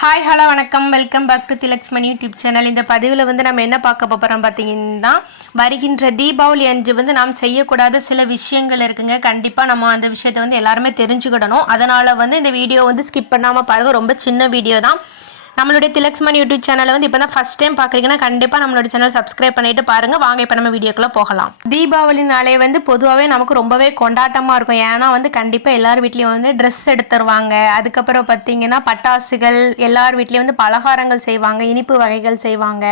Hi hello வணக்கம் welcome back to Thilaksmani YouTube channel. இந்த பதிவில் நம்ம என்ன பார்க்க போகிறோம் பார்த்தீங்கன்னா, வருகின்ற தீபாவளி அன்று நாம் செய்யக்கூடாத சில விஷயங்கள் இருக்குங்க. கண்டிப்பாக நம்ம அந்த விஷயத்தை எல்லாருமே தெரிஞ்சுக்கிடணும். அதனால் இந்த வீடியோ ஸ்கிப் பண்ணாமல் பாருங்கள். ரொம்ப சின்ன வீடியோ தான். நம்மளுடைய திலக்ஸ்மணி யூடியூப் சேனலை இப்போ தான் ஃபஸ்ட் டைம் பார்க்குறீங்கன்னா கண்டிப்பாக நம்மளோட சேனல் சப்ஸ்கிரைப் பண்ணிட்டு பாருங்கள். வாங்க இப்போ நம்ம வீடியோக்குள்ளே போகலாம். தீபாவளி நாளே பொதுவாகவே நமக்கு ரொம்பவே கொண்டாட்டமாக இருக்கும். ஏன்னா கண்டிப்பாக எல்லார் வீட்லேயும் ட்ரெஸ் எடுத்துருவாங்க. அதுக்கப்புறம் பார்த்தீங்கன்னா பட்டாசுகள், எல்லார் வீட்லேயும் பலகாரங்கள் செய்வாங்க, இனிப்பு வகைகள் செய்வாங்க.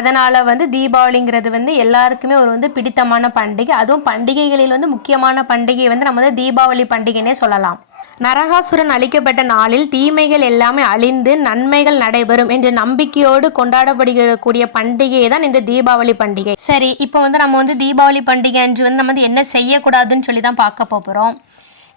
அதனால் தீபாவளிங்கிறது எல்லாருக்குமே ஒரு பிடித்தமான பண்டிகை. அதுவும் பண்டிகைகளில் முக்கியமான பண்டிகை நம்ம தீபாவளி பண்டிகைன்னே சொல்லலாம். நரகாசுரன் அழிக்கப்பட்ட நாளில் தீமைகள் எல்லாமே அழிந்து நன்மைகள் நடைபெறும் என்ற நம்பிக்கையோடு கொண்டாடப்படுகக்கூடிய பண்டிகை தான் இந்த தீபாவளி பண்டிகை. சரி, இப்போ நம்ம தீபாவளி பண்டிகை அன்று நம்ம என்ன செய்யக்கூடாதுன்னு சொல்லி தான் பார்க்க போகிறோம்.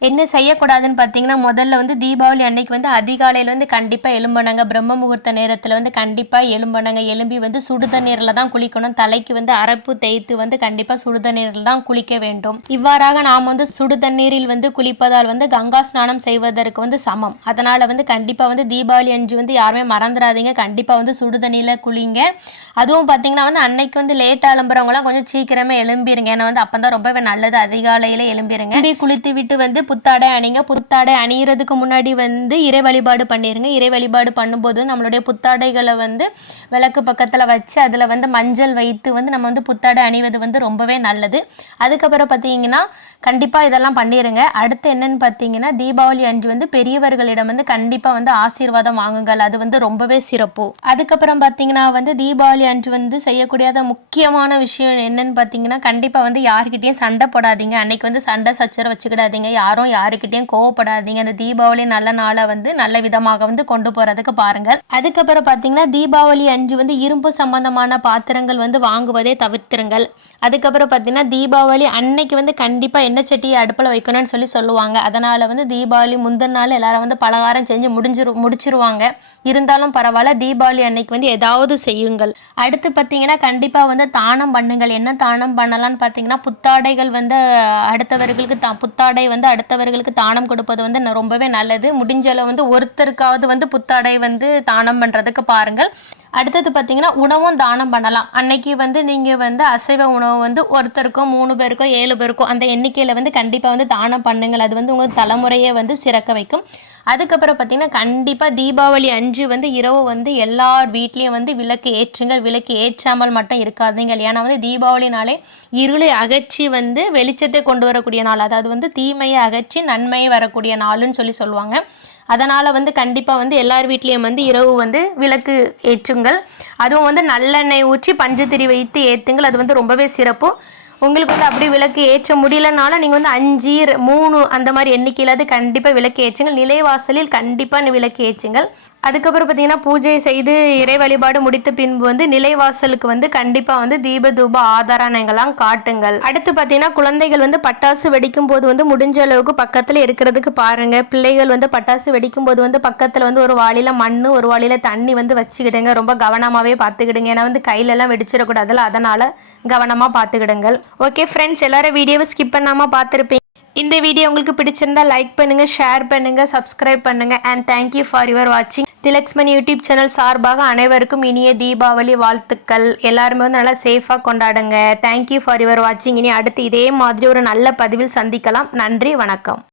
என்ன செய்யக்கூடாதுன்னு பார்த்தீங்கன்னா, முதல்ல தீபாவளி அன்னைக்கு அதிகாலையில் கண்டிப்பாக எலும்பணுங்க. பிரம்ம முகூர்த்த நேரத்தில் கண்டிப்பாக எலும்பணுங்க. எலும்பி சுடுதண்ணீரில் தான் குளிக்கணும். தலைக்கு அரைப்பு தேய்த்து கண்டிப்பாக சுடுதண்ணீரில் தான் குளிக்க வேண்டும். இவ்வாறாக நாம் சுடுதண்ணீரில் குளிப்பதால் கங்கா ஸ்நானம் செய்வதற்கு சமம். அதனால் கண்டிப்பாக தீபாவளி அன்று யாருமே மறந்துடாதீங்க. கண்டிப்பாக சுடுதண்ணியில் குளிங்க. அதுவும் பார்த்தீங்கன்னா அன்னைக்கு லேட்டாக எழும்புறவங்களாம் கொஞ்சம் சீக்கிரமே எழும்பிடுங்க. ஏன்னா அப்போ தான் ரொம்பவே நல்லது. அதிகாலையில் எழும்பிடுங்க. குளித்து விட்டு புத்தாடை அணிங்க. புத்தாடை அணிகிறதுக்கு முன்னாடி இறை வழிபாடு பண்ணிடுங்க. இறை வழிபாடு பண்ணும்போது நம்மளுடைய புத்தாடைகளை விளக்கு பக்கத்தில் வச்சு அதில் மஞ்சள் வைத்து நம்ம புத்தாடை அணிவது ரொம்பவே நல்லது. அதுக்கப்புறம் பார்த்தீங்கன்னா கண்டிப்பாக இதெல்லாம் பண்ணிடுங்க. அடுத்து என்னன்னு பார்த்தீங்கன்னா, தீபாவளி அன்று பெரியவர்களிடம் கண்டிப்பாக ஆசீர்வாதம் வாங்குங்கள். அது ரொம்பவே சிறப்பு. அதுக்கப்புறம் பார்த்தீங்கன்னா தீபாவளி அன்று செய்யக்கூடியத முக்கியமான விஷயம் என்னன்னு பார்த்தீங்கன்னா, கண்டிப்பாக யாருக்கிட்டையும் சண்டை போடாதீங்க. அன்னைக்கு சண்டை சச்சரவு வச்சுக்கிடாதீங்க. யாரும் யாருக்கிட்டையும் கோவப்படாதீங்க. அந்த தீபாவளி நல்ல நாளை நல்ல விதமாக கொண்டு போறதுக்கு பாருங்கள். அதுக்கப்புறம் பார்த்தீங்கன்னா, தீபாவளி அன்று இரும்பு சம்பந்தமான பாத்திரங்கள் வாங்குவதை தவிர்த்துருங்கள். அதுக்கப்புறம் பார்த்தீங்கன்னா, தீபாவளி அன்னைக்கு கண்டிப்பாக எண்ணெய் சட்டியை அடுப்பில் வைக்கணும்னு சொல்லுவாங்க. அதனால் தீபாவளி முந்தின நாள் எல்லாரும் பலகாரம் செஞ்சு முடிச்சிருவாங்க. இருந்தாலும் பரவாயில்ல, தீபாவளி அன்னைக்கு ஏதாவது செய்யுங்கள். அடுத்து பார்த்தீங்கன்னா கண்டிப்பாக தானம் பண்ணுங்கள். என்ன தானம் பண்ணலான்னு பார்த்தீங்கன்னா, புத்தாடைகள் அடுத்தவர்களுக்கு புத்தாடை அடுத்தவர்களுக்கு தானம் கொடுப்பது ரொம்பவே நல்லது. முடிஞ்ச அளவு ஒருத்தருக்காவது புத்தாடை தானம் பண்ணுறதுக்கு பாருங்கள். அடுத்தது பார்த்தீங்கன்னா, உணவும் தானம் பண்ணலாம். அன்னைக்கு நீங்கள் அசைவ உணவு ஒருத்தருக்கோ 3 பேருக்கோ 7 பேருக்கோ அந்த எண்ணிக்கையில் கண்டிப்பாக தானம் பண்ணுங்கள். அது உங்கள் தலைமுறையை சிறக்க வைக்கும். அதுக்கப்புறம் பார்த்தீங்கன்னா, கண்டிப்பாக தீபாவளி அன்று இரவு எல்லார் வீட்லேயும் விளக்கு ஏற்றுங்கள். விளக்கு ஏற்றாமல் மட்டும் இருக்காதீங்க. ஏன்னா தீபாவளி நாளே இருளை அகற்றி வெளிச்சத்தை கொண்டு வரக்கூடிய நாள். அதாவது தீமையை அகற்றி நன்மையை வரக்கூடிய நாளுன்னு சொல்லுவாங்க. அதனால் கண்டிப்பாக எல்லார் வீட்லேயும் இரவு விளக்கு ஏற்றுங்கள். அதுவும் நல்லெண்ணெய் ஊற்றி பஞ்சத்திரி வைத்து ஏற்றுங்கள். அது ரொம்பவே சிறப்பு. உங்களுக்கு அப்படி விளக்கு ஏற்ற முடியலனாலும் நீங்கள் 5, 3 அந்த மாதிரி எண்ணிக்கையில் கண்டிப்பாக விளக்கு ஏற்றுங்கள். நிலைவாசலில் கண்டிப்பாக விளக்கு ஏற்றுங்கள். அதுக்கப்புறம் பார்த்தீங்கன்னா, பூஜை செய்து இறை வழிபாடு முடித்த பின்பு நிலைவாசலுக்கு கண்டிப்பாக தீப தூப ஆதாரங்கள்லாம் காட்டுங்கள். அடுத்து பார்த்தீங்கன்னா, குழந்தைகள் பட்டாசு வெடிக்கும் போது முடிஞ்ச அளவுக்கு பக்கத்தில் இருக்கிறதுக்கு பாருங்க. பிள்ளைகள் பட்டாசு வெடிக்கும் போது பக்கத்தில் ஒரு வாளியில் மண், ஒரு வாளியில் தண்ணி வச்சுக்கிடுங்க. ரொம்ப கவனமாகவே பார்த்துக்கிடுங்க. ஏன்னா கையிலெல்லாம் வெடிச்சிடக்கூடாதுல, அதனால் கவனமாக பார்த்துக்கிடுங்கள். ஓகே ஃப்ரெண்ட்ஸ், எல்லாரும் வீடியோவை ஸ்கிப் பண்ணாமல் பார்த்துருப்பீங்க. இந்த வீடியோ உங்களுக்கு பிடிச்சிருந்தா லைக் பண்ணுங்கள், ஷேர் பண்ணுங்கள், சப்ஸ்கிரைப் பண்ணுங்கள். அண்ட் தேங்க்யூ ஃபார் யுவர் வாட்சிங். திலக்ஸ்மணி யூடியூப் சேனல் சார்பாக அனைவருக்கும் இனிய தீபாவளி வாழ்த்துக்கள். எல்லாருமே நல்லா சேஃபாக கொண்டாடுங்க. தேங்க்யூ ஃபார் யுவர் வாட்சிங். இனி அடுத்து இதே மாதிரி ஒரு நல்ல பதிவில் சந்திக்கலாம். நன்றி, வணக்கம்.